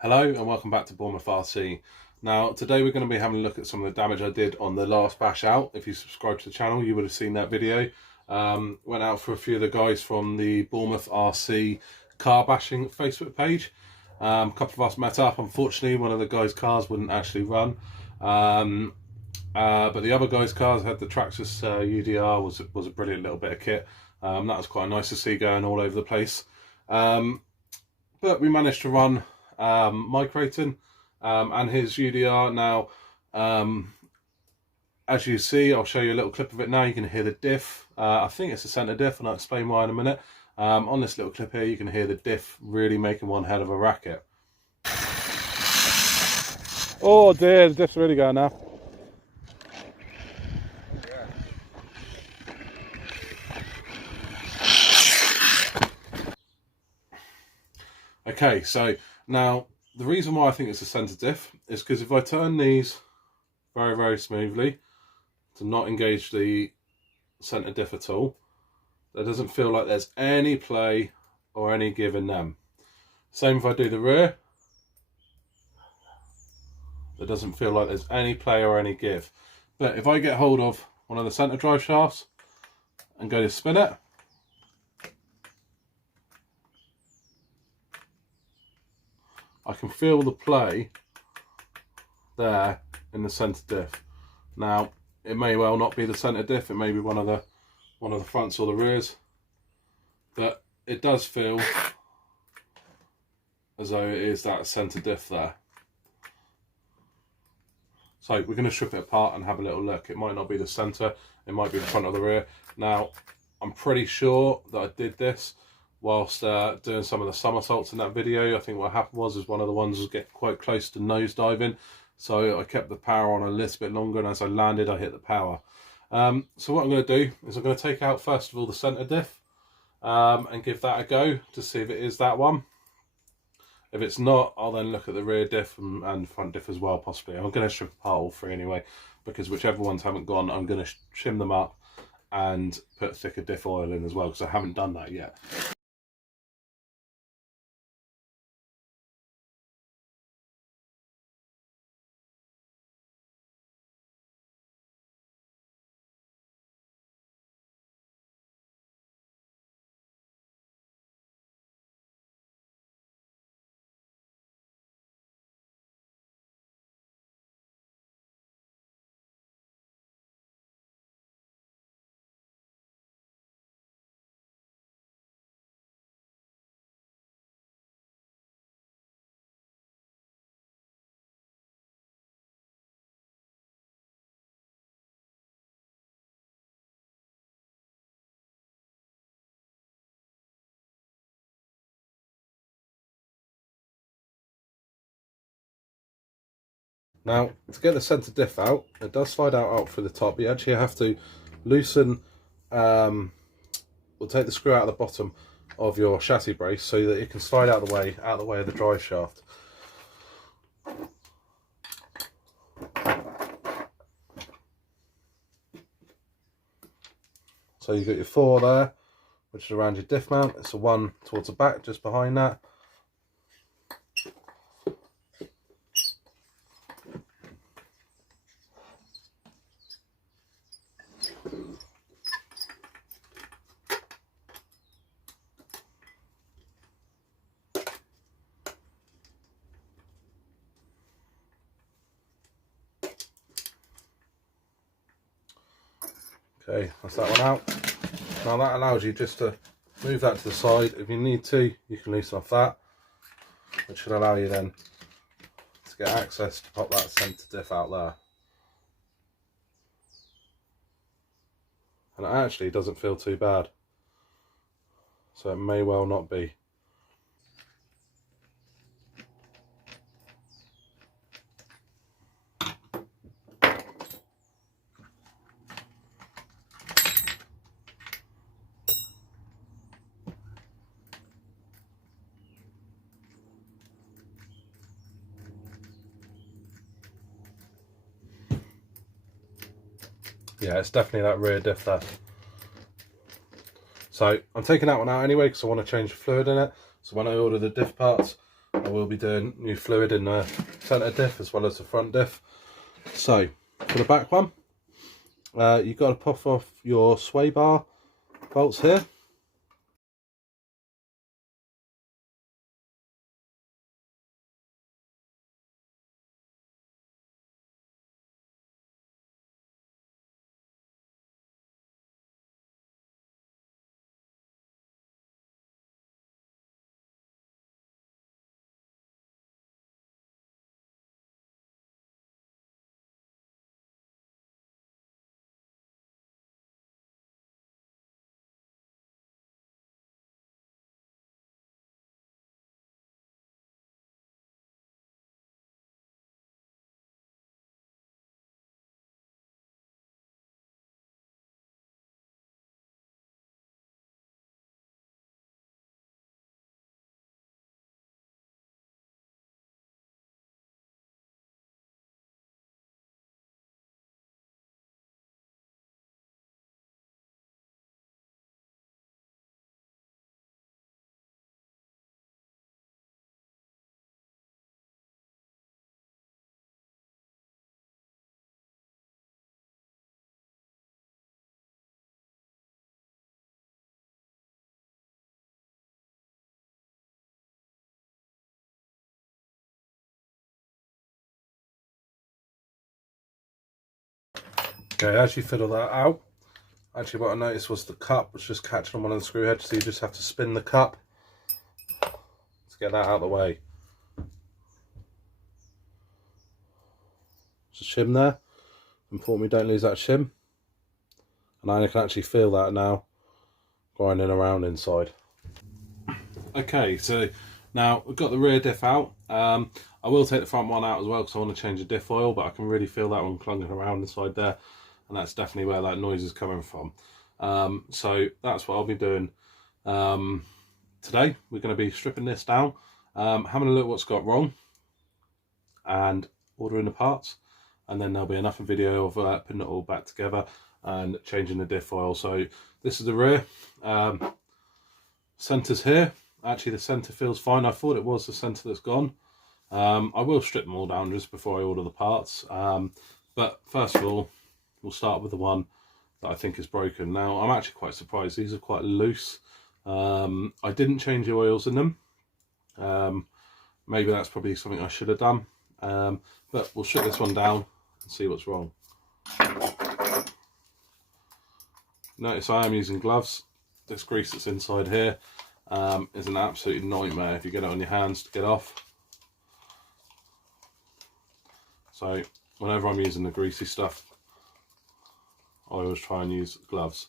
Hello and welcome back to Dumbo RC. Now today we're going to be having a look at some of the damage I did on the last bash out. If you subscribe to the channel you would have seen that video. Went out for a few of the guys from the Bournemouth RC car bashing Facebook page. A couple of us met up. Unfortunately one of the guys' cars wouldn't actually run. But the other guy's cars had the Traxxas UDR, was a brilliant little bit of kit. That was quite nice to see going all over the place. But we managed to run my Kraton and his UDR. Now as you see, I'll show you a little clip of it now. You can hear the diff. I think it's a centre diff and I'll explain why in a minute. On this little clip here you can hear the diff really making one hell of a racket. Oh dear, the diff's really going now. Okay, so now the reason why I think it's a centre diff is because if I turn these very, very smoothly to not engage the centre diff at all, there doesn't feel like there's any play or any give in them. Same if I do the rear, there doesn't feel like there's any play or any give. But if I get hold of one of the centre drive shafts and go to spin it, I can feel the play there in the centre diff. Now it may well not be the centre diff, it may be one of the fronts or the rears, but it does feel as though it is that centre diff there. So we're going to strip it apart and have a little look. It might not be the centre, it might be the front or the rear. Now I'm pretty sure that I did this whilst doing some of the somersaults in that video. I think what happened was one of the ones was getting quite close to nose diving, so I kept the power on a little bit longer, and as I landed I hit the power. So what I'm going to do is I'm going to take out first of all the centre diff and give that a go to see if it is that one. If it's not, I'll then look at the rear diff and front diff as well possibly. I'm going to strip apart all three anyway, because whichever ones haven't gone I'm going to trim them up and put thicker diff oil in as well, because I haven't done that yet. Now, to get the centre diff out, it does slide out through the top. You actually have to loosen, we'll take the screw out of the bottom of your chassis brace so that it can slide out the way of the drive shaft. So you've got your 4 there, which is around your diff mount. It's a 1 towards the back, just behind that. Okay, that's that one out. Now that allows you just to move that to the side. If you need to, you can loosen off that, which should allow you then to get access to pop that centre diff out there. And it actually doesn't feel too bad, so it may well not be. Yeah, it's definitely that rear diff there. So I'm taking that one out anyway because I want to change the fluid in it. So when I order the diff parts, I will be doing new fluid in the centre diff as well as the front diff. So for the back one, you've got to pop off your sway bar bolts here. Okay, as you fiddle that out, actually what I noticed was the cup was just catching on one of the screw heads, so you just have to spin the cup to get that out of the way. There's a shim there. Important we don't lose that shim. And I can actually feel that now grinding around inside. Okay, so now we've got the rear diff out. I will take the front one out as well because I want to change the diff oil, but I can really feel that one clunking around inside there, and that's definitely where that noise is coming from. So that's what I'll be doing today. We're going to be stripping this down, having a look at what's got wrong, and ordering the parts, and then there'll be enough video of putting it all back together and changing the diff oil. So this is the rear. Centre's here. Actually, the centre feels fine. I thought it was the centre that's gone. I will strip them all down just before I order the parts. But first of all, we'll start with the one that I think is broken. Now, I'm actually quite surprised. These are quite loose. I didn't change the oils in them. Maybe that's probably something I should have done. But we'll strip this one down and see what's wrong. Notice I am using gloves. This grease that's inside here is an absolute nightmare if you get it on your hands to get off. So whenever I'm using the greasy stuff, I always try and use gloves.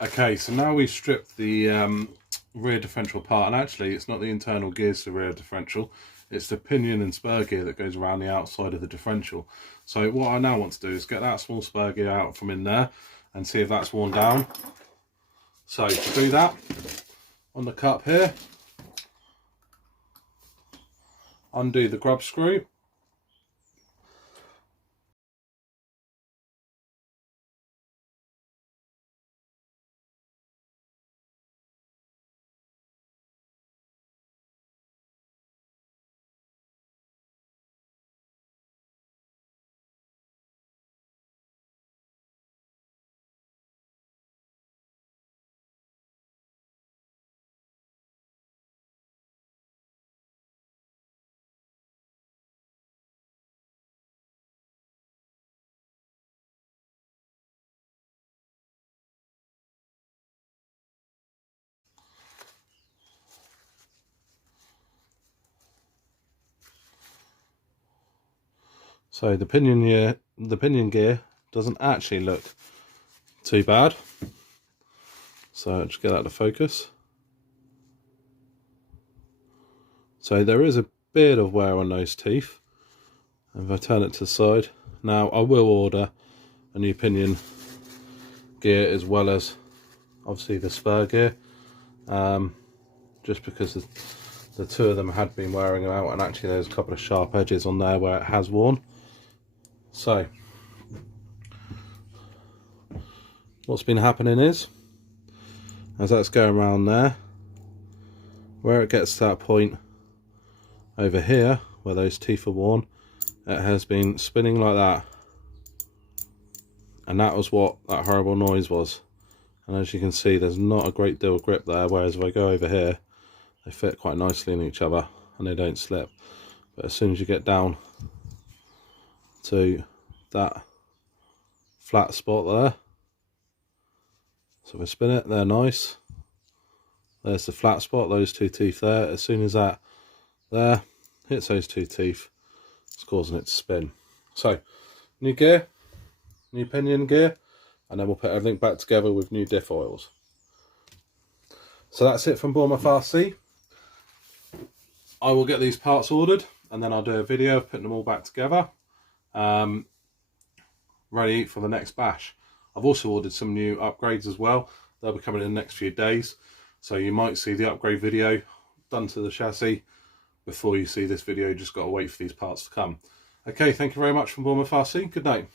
Okay, so now we've stripped the rear differential apart, and actually it's not the internal gears to the rear differential, it's the pinion and spur gear that goes around the outside of the differential. So what I now want to do is get that small spur gear out from in there and see if that's worn down. So to do that, on the cup here, undo the grub screw, So the pinion gear doesn't actually look too bad. So just get that to focus. So there is a bit of wear on those teeth. And if I turn it to the side, now I will order a new pinion gear as well as obviously the spur gear, just because the two of them had been wearing out, and actually there's a couple of sharp edges on there where it has worn. So what's been happening is, as that's going around there, where it gets to that point over here where those teeth are worn, it has been spinning like that, and that was what that horrible noise was. And as you can see, there's not a great deal of grip there, whereas if I go over here, they fit quite nicely in each other and they don't slip. But as soon as you get down to that flat spot there, so if I spin it, they're nice. There's the flat spot, those two teeth there. As soon as that there hits those two teeth, it's causing it to spin. So new gear, new pinion gear, and then we'll put everything back together with new diff oils. So that's it from Bournemouth RC. I will get these parts ordered and then I'll do a video of putting them all back together, ready for the next bash. I've also ordered some new upgrades as well. They'll be coming in the next few days, so you might see the upgrade video done to the chassis before you see this video. You just got to wait for these parts to come. Okay, thank you very much from Bournemouth RC. Good night.